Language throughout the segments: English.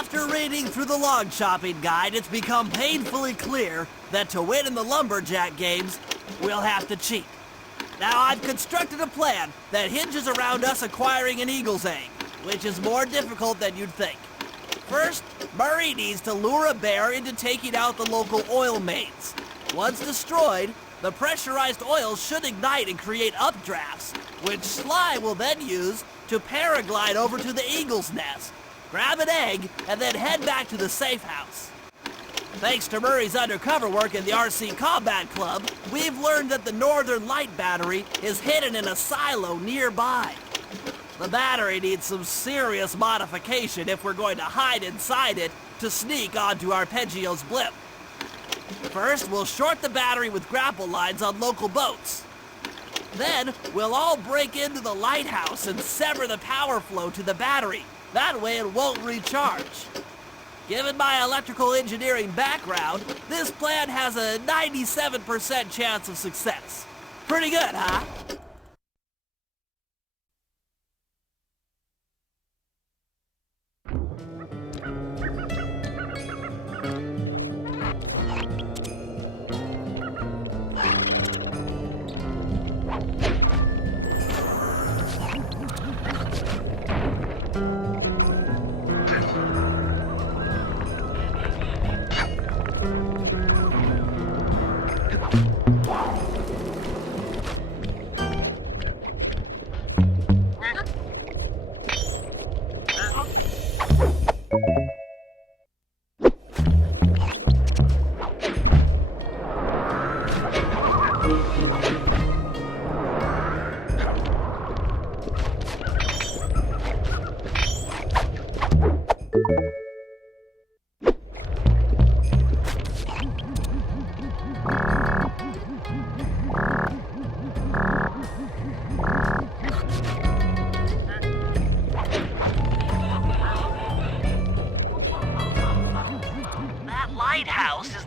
After reading through the log chopping guide, it's become painfully clear that to win in the lumberjack games, we'll have to cheat. Now, I've constructed a plan that hinges around us acquiring an eagle's egg, which is more difficult than you'd think. First, Murray needs to lure a bear into taking out the local oil mains. Once destroyed, the pressurized oil should ignite and create updrafts, which Sly will then use to paraglide over to the eagle's nest, grab an egg, and then head back to the safe house. Thanks to Murray's undercover work in the RC Combat Club, we've learned that the Northern Light battery is hidden in a silo nearby. The battery needs some serious modification if we're going to hide inside it to sneak onto Arpeggio's blimp. First, we'll short the battery with grapple lines on local boats. Then, we'll all break into the lighthouse and sever the power flow to the battery. That way it won't recharge. Given my electrical engineering background, this plan has a 97% chance of success. Pretty good, huh?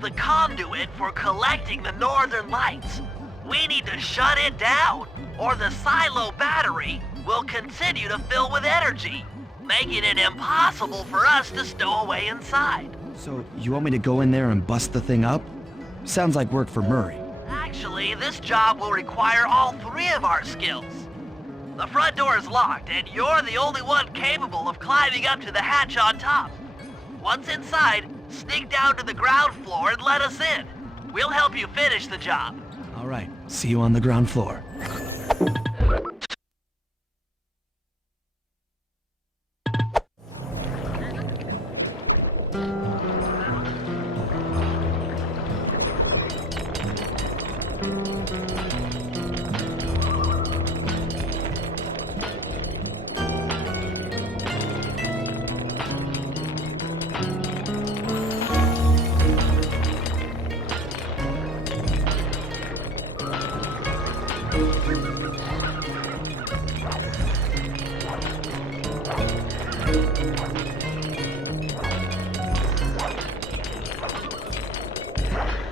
The conduit for collecting the northern lights. We need to shut it down, or the silo battery will continue to fill with energy, making it impossible for us to stow away inside. So, you want me to go in there and bust the thing up? Sounds like work for Murray. Actually, this job will require all three of our skills. The front door is locked, and you're the only one capable of climbing up to the hatch on top. Once inside, sneak down to the ground floor and let us in. We'll help you finish the job. All right, see you on the ground floor.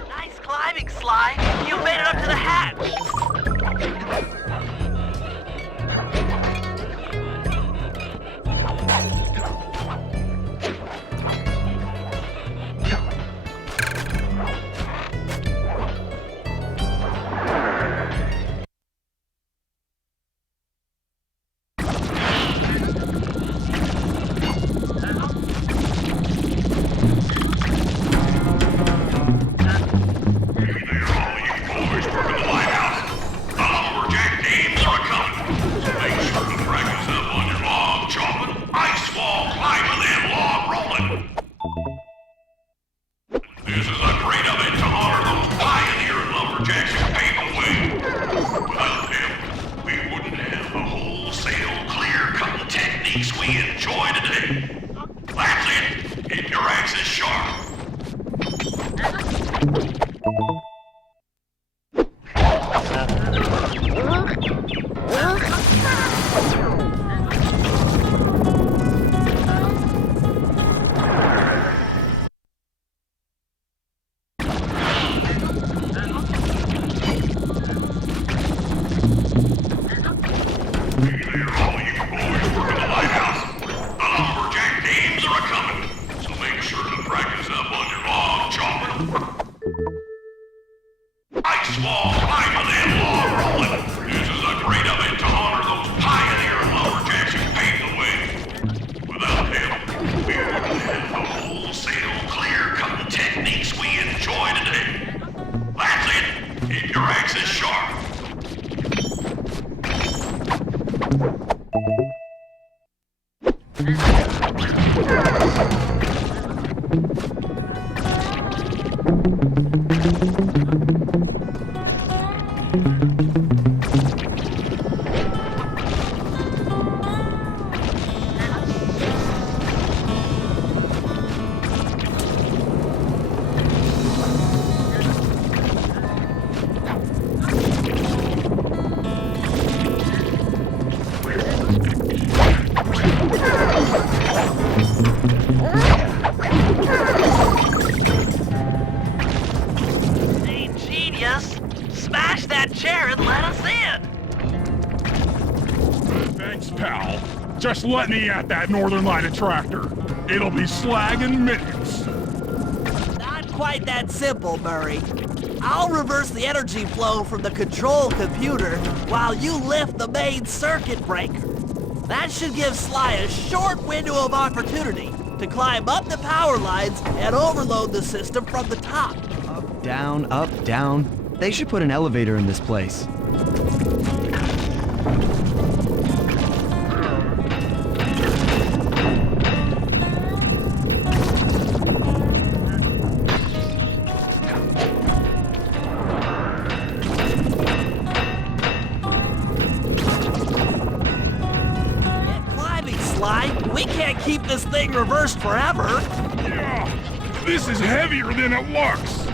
Nice climbing, Sly. You made it up to the hatch. We enjoy today. That's it. Keep your axes sharp. Hey, genius! Smash that chair and let us in! Thanks, pal. Just let me at that northern light attractor. It'll be slag in minutes. Not quite that simple, Murray. I'll reverse the energy flow from the control computer while you lift the main circuit breaker. That should give Sly a short window of opportunity to climb up the power lines and overload the system from the top. Up, down. They should put an elevator in this place. We can't keep this thing reversed forever. Yeah, this is heavier than it looks.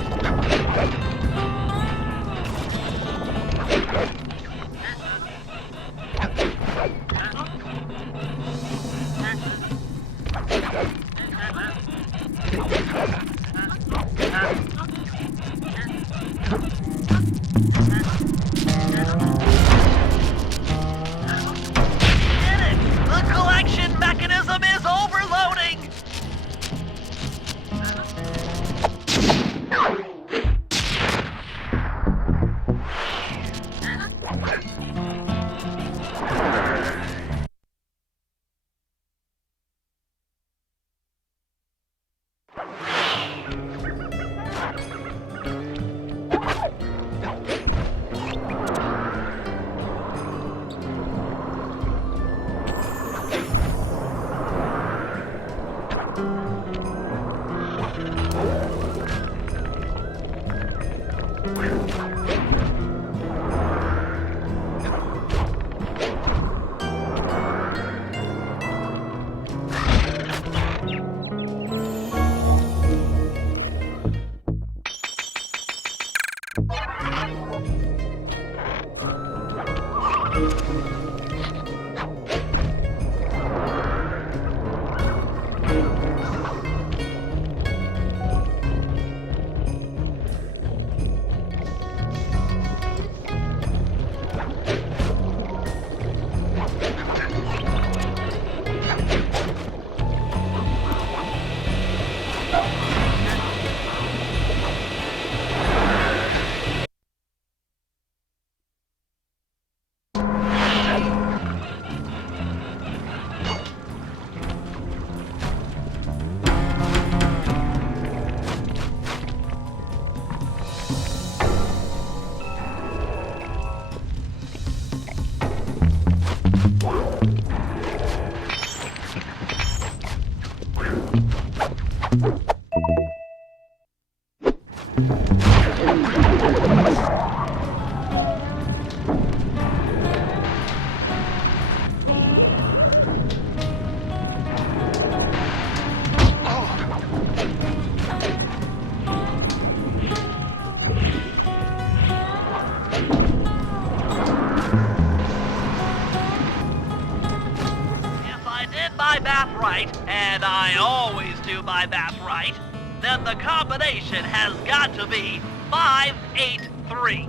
And I always do my math right, then the combination has got to be 583.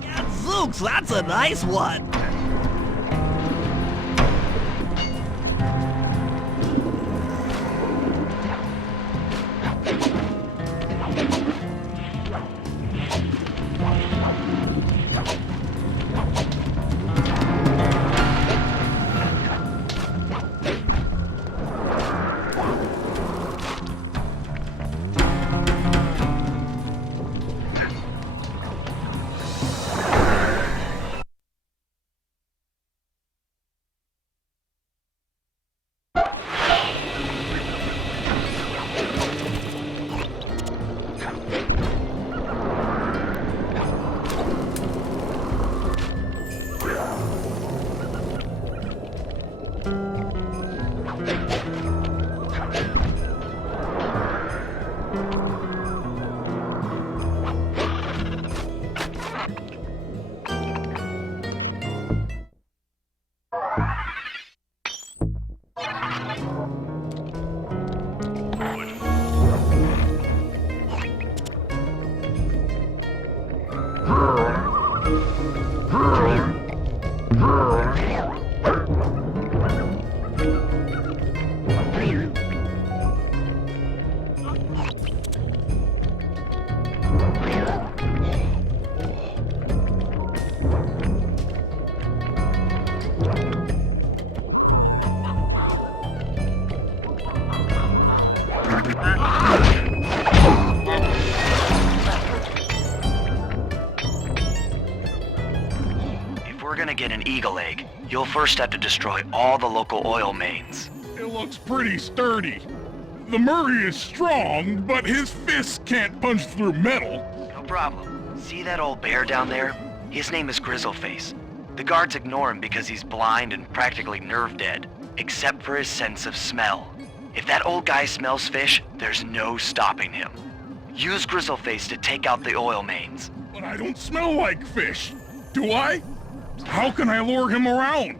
Gadzooks, that's a nice one. If we're gonna get an eagle egg, you'll first have to destroy all the local oil mains. It looks pretty sturdy. The Murray is strong, but his fists can't punch through metal. No problem. See that old bear down there? His name is Grizzleface. The guards ignore him because he's blind and practically nerve dead, except for his sense of smell. If that old guy smells fish, there's no stopping him. Use Grizzleface to take out the oil mains. But I don't smell like fish, do I? How can I lure him around?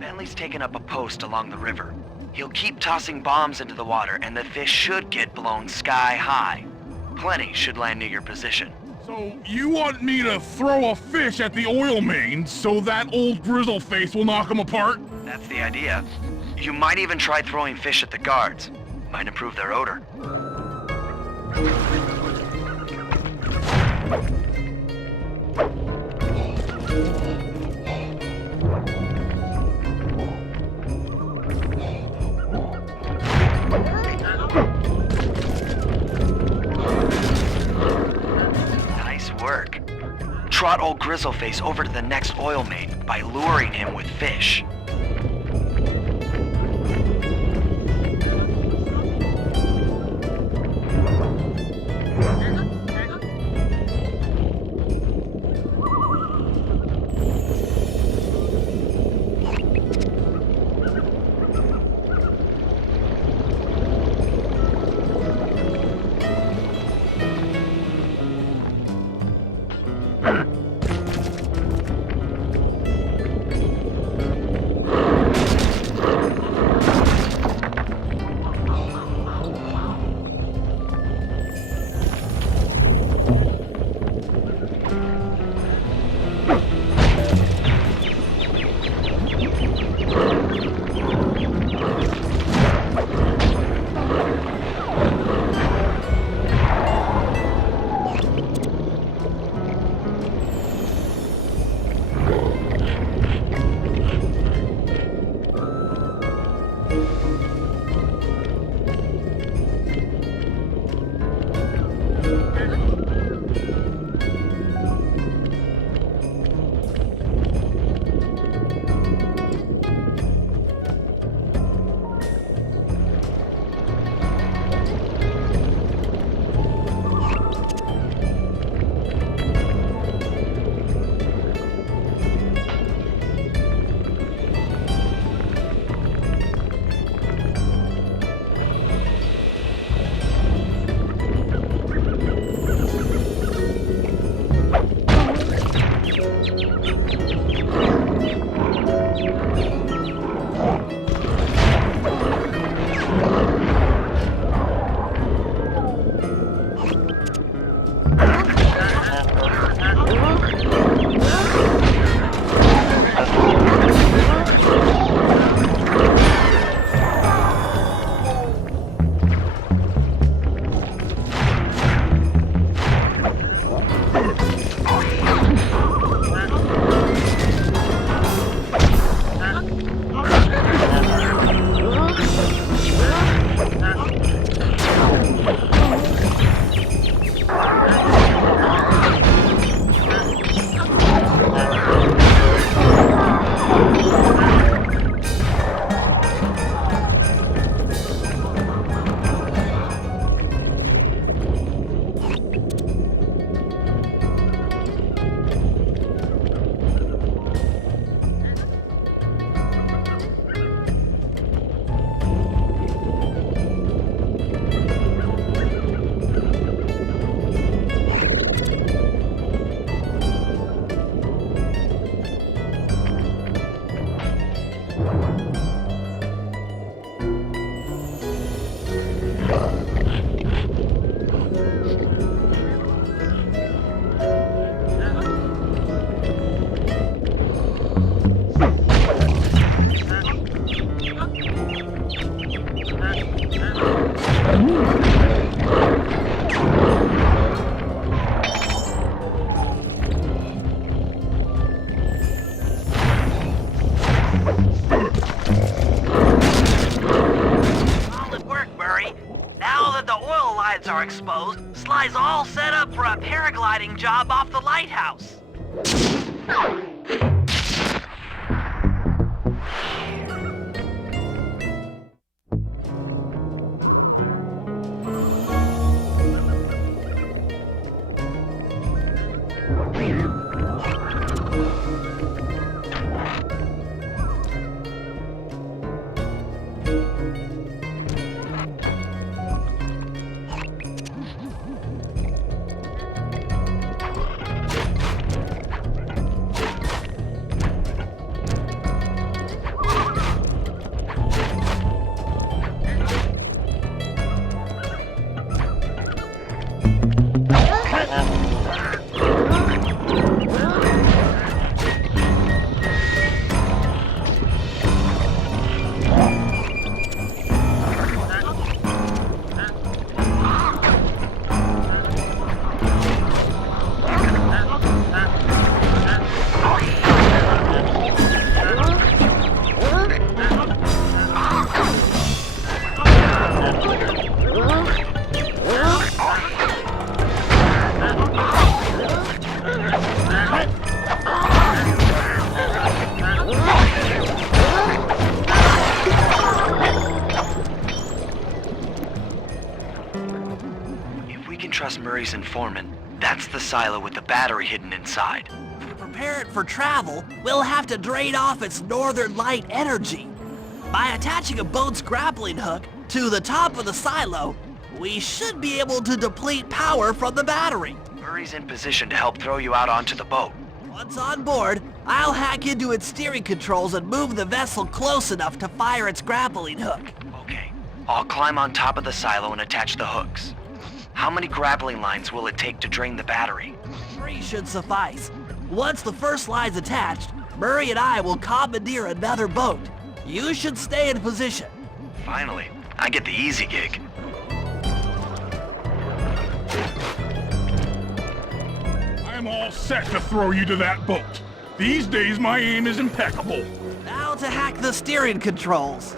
Bentley's taken up a post along the river. He'll keep tossing bombs into the water and the fish should get blown sky high. Plenty should land near your position. So you want me to throw a fish at the oil mains so that old Grizzleface will knock him apart? That's the idea. You might even try throwing fish at the guards. Might improve their odor. Nice work. Trot old Grizzleface over to the next oil main by luring him with fish. that the oil lines are exposed, Sly's all set up for a paragliding job off the lighthouse. Trust Murray's informant. That's the silo with the battery hidden inside. To prepare it for travel, we'll have to drain off its northern light energy. By attaching a boat's grappling hook to the top of the silo, we should be able to deplete power from the battery. Murray's in position to help throw you out onto the boat. Once on board, I'll hack into its steering controls and move the vessel close enough to fire its grappling hook. Okay. I'll climb on top of the silo and attach the hooks. How many grappling lines will it take to drain the battery? 3 should suffice. Once the first line's attached, Murray and I will commandeer another boat. You should stay in position. Finally, I get the easy gig. I'm all set to throw you to that boat. These days, my aim is impeccable. Now to hack the steering controls.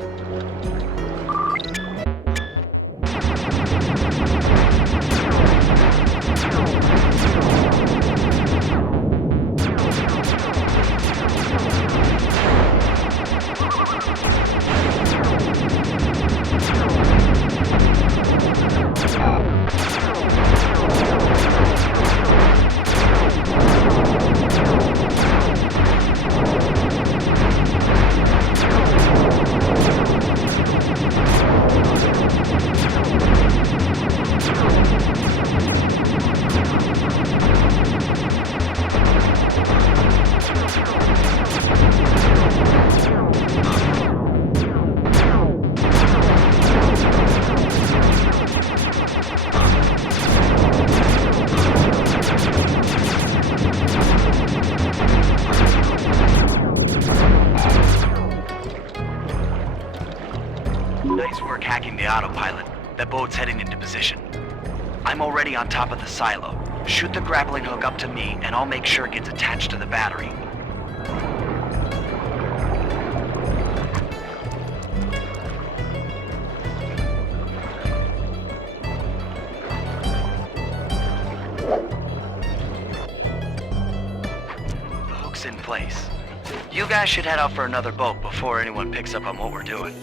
Nice work hacking the autopilot. That boat's heading into position. I'm already on top of the silo. Shoot the grappling hook up to me, and I'll make sure it gets attached to the battery. The hook's in place. You guys should head out for another boat before anyone picks up on what we're doing.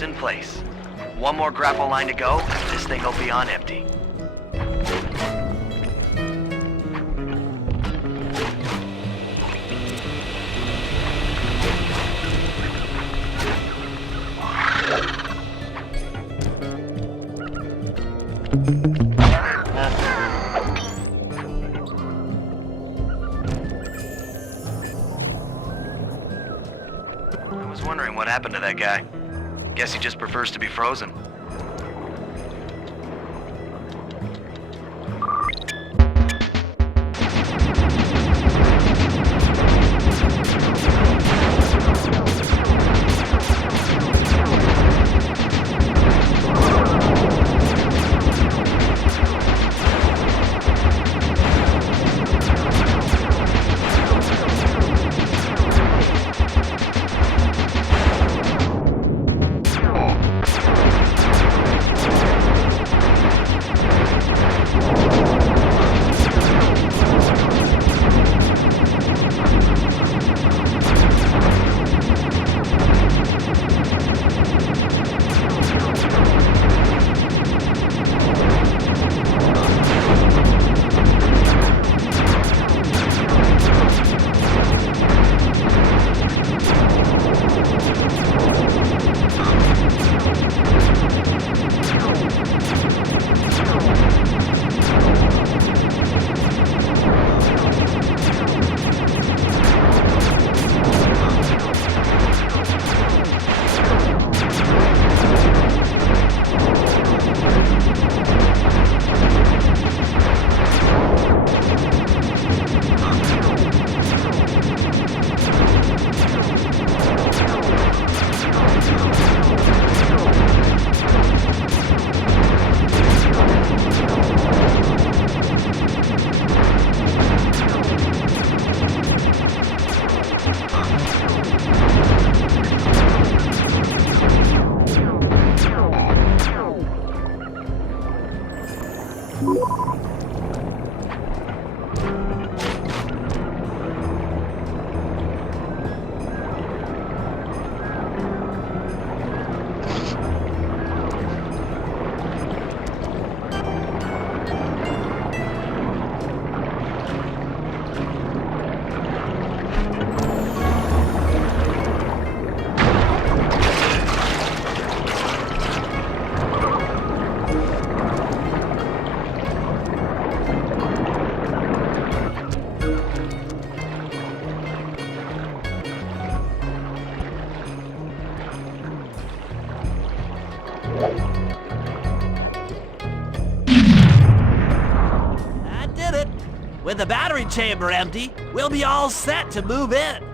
Brace in place. One more grapple line to go, and this thing will be on empty. I was wondering what happened to that guy. Guess he just prefers to be frozen. That did it. With the battery chamber empty, we'll be all set to move in.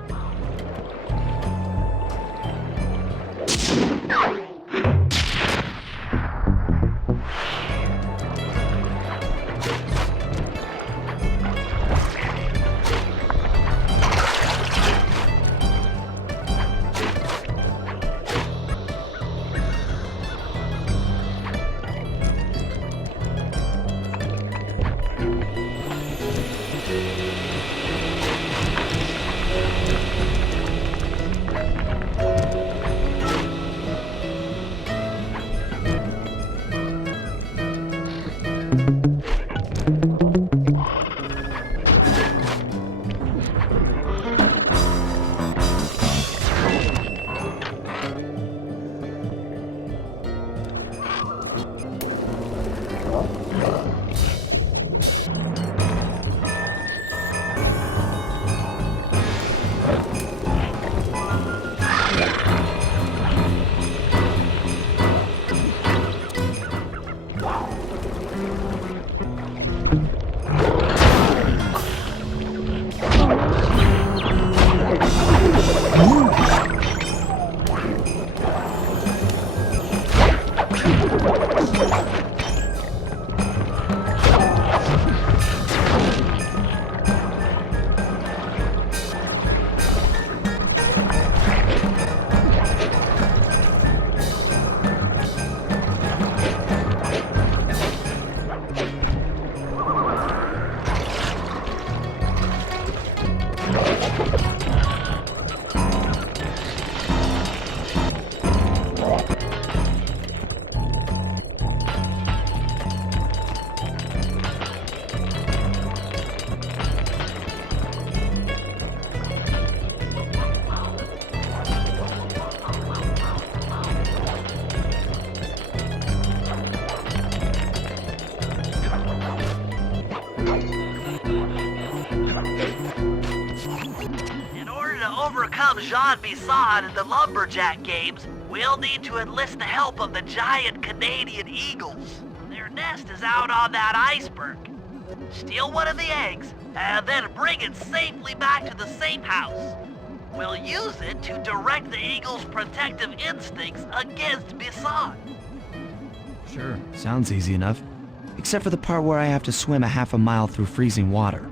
become Jean Bisson in the Lumberjack games, we'll need to enlist the help of the giant Canadian eagles. Their nest is out on that iceberg. Steal one of the eggs, and then bring it safely back to the safe house. We'll use it to direct the eagle's protective instincts against Bisson. Sure, sounds easy enough. Except for the part where I have to swim a half a mile through freezing water.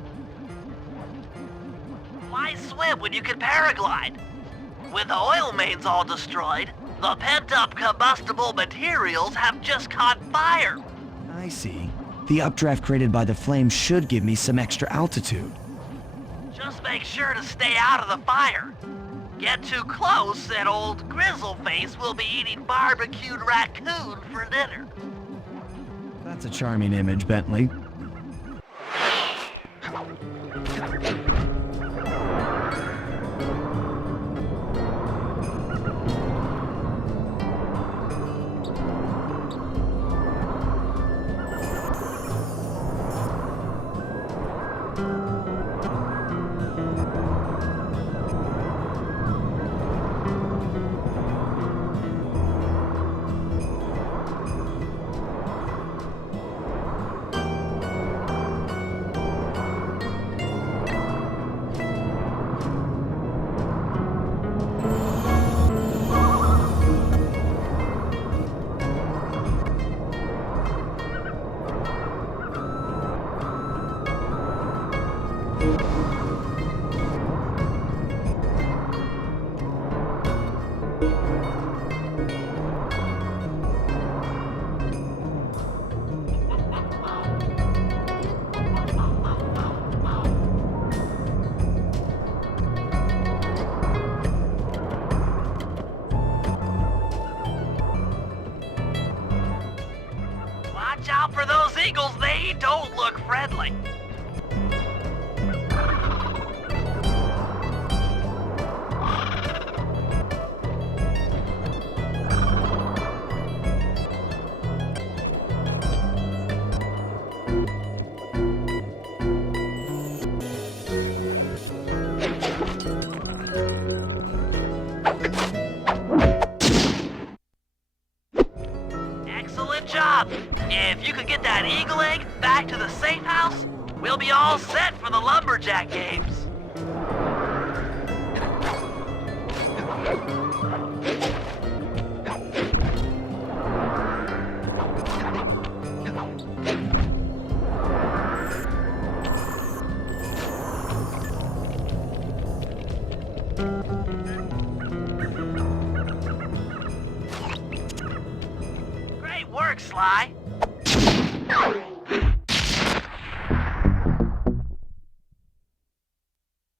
Why swim when you can paraglide? With the oil mains all destroyed, the pent-up combustible materials have just caught fire. I see. The updraft created by the flame should give me some extra altitude. Just make sure to stay out of the fire. Get too close and old Grizzleface will be eating barbecued raccoon for dinner. That's a charming image, Bentley. Watch out for those eagles, they don't look friendly. Excellent job! If you could get that eagle egg back to the safe house, we'll be all set for the Lumberjack games. Great work, Sly.